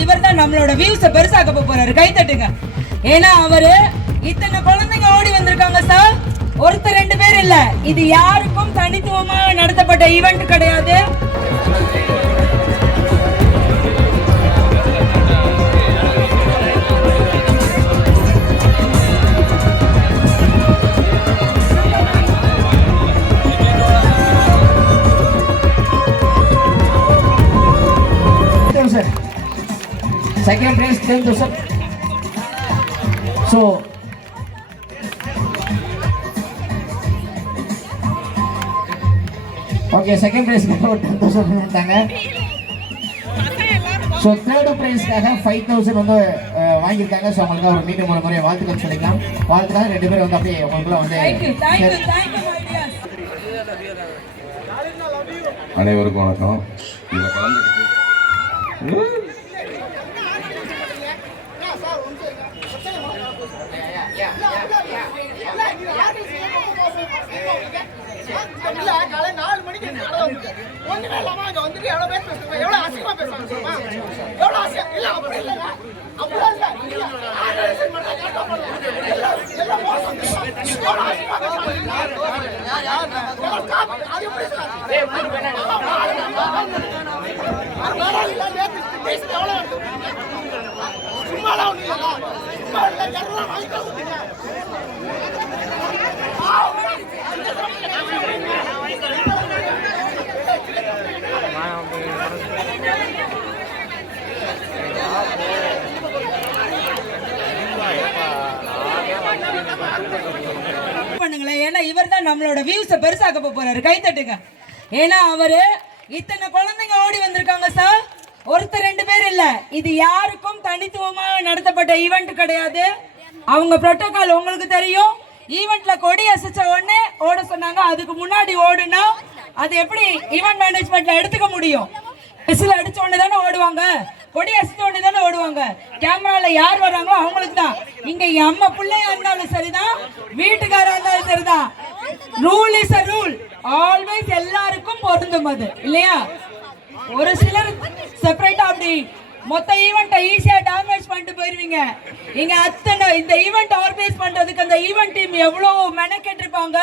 இவர் தான் நம்மளோட வியூஸ பெருசாக்க போறாரு. கை தட்டுங்க. ஏன்னா அவரு இத்தனை குழந்தைங்க ஓடி வந்திருக்காங்க சார். ஒருத்தர் ரெண்டு பேர் இல்ல, இது யாருக்கும் தனித்துவமாக நடத்தப்பட்ட ஈவென்ட் கிடையாது. Second prize 10,000. So okay, second prize 10,000 கொடுத்தாங்க. So third prize காக 5,000 வந்து வாங்கிருக்காங்க. சோ உங்களுக்கு ஒரு மீண்டும் ஒரு முறை வாழ்த்துக்கள் சொல்லிக்கலாம். வாழ்த்துக்கள். ரெண்டு பேரும் வந்து அப்படியே உங்களுக்குள்ள வந்து அனைவருக்கும் வணக்கம். காலை 4 மணிக்கு ஒண்ணுமே இல்லாம அங்க வந்துட்டு எவ்வளவு பேர் பேசுறாங்க, எவ்வளவு அசிங்கமா பேசுறாங்க தெரியுமா? எவ்வளவு அசிங்கம் இல்ல, அப்படி இல்லங்க, அப்படிலாம் இல்ல. ஆர்கனைசேஷன் மட்டும் கரெக்டா பண்ணலாம். எல்லாம் மோசம் பேசுறாங்க. எவ்வளவு அசிங்கமா பேசுறாங்க. அது எப்படி சார்? சும்மாலாம் ஒண்ணு இல்ல, சும்மா இல்ல, ஜனலாம் வாங்கிட்டு வந்துட்டீங்க. பண்ணுங்களேன். ஏன்னா இவர் தான் நம்மளோட வியூஸ பெருசாக்க போறாரு. கை தட்டுங்க. ஏன்னா அவரு இத்தனை குழந்தைங்க ஓடி வந்திருக்காங்க சார். ஒருத்தர் ரெண்டு பேர் இல்ல, இது யாருக்கும் தனித்துவமாக நடத்தப்பட்ட ஈவென்ட் கிடையாது. அவங்க புரோட்டோகால் உங்களுக்கு தெரியும். ஈவென்ட்ல கொடி அசைச்ச உடனே ஓட சொன்னாங்க. அதுக்கு முன்னாடி ஓடுனா அது எப்படி ஈவென்ட் மேனேஜ்மெண்ட்ல எடுத்துக்க முடியும்? விசில் அடிச்ச உடனே தானே ஓடுவாங்க, கொடி அசைச்ச உடனே தானே ஓடுவாங்க. கேமரால யார் வர்றாங்களோ அவங்களுக்கு தான். இங்க அம்மா பிள்ளையா இருந்தாலும் சரிதான், வீட்டுக்காரா இருந்தாலும் சரிதான். Rule is a rule. Always எல்லாருக்கும் பொருந்தும் அது இல்லையா? ஒரு சிலர் செப்பரேட்டா அப்படி மொத்த ஈவெண்ட்டை ஈஸியா டேமேஜ் பண்ணிட்டு போயிருவீங்க. இங்க அத்தனை இந்த ஈவெண்ட் ஆர்கனைஸ் பண்றதுக்கு அந்த ஈவெண்ட் டீம் எவ்வளவு மெனக்கெட்டு இருப்பாங்க.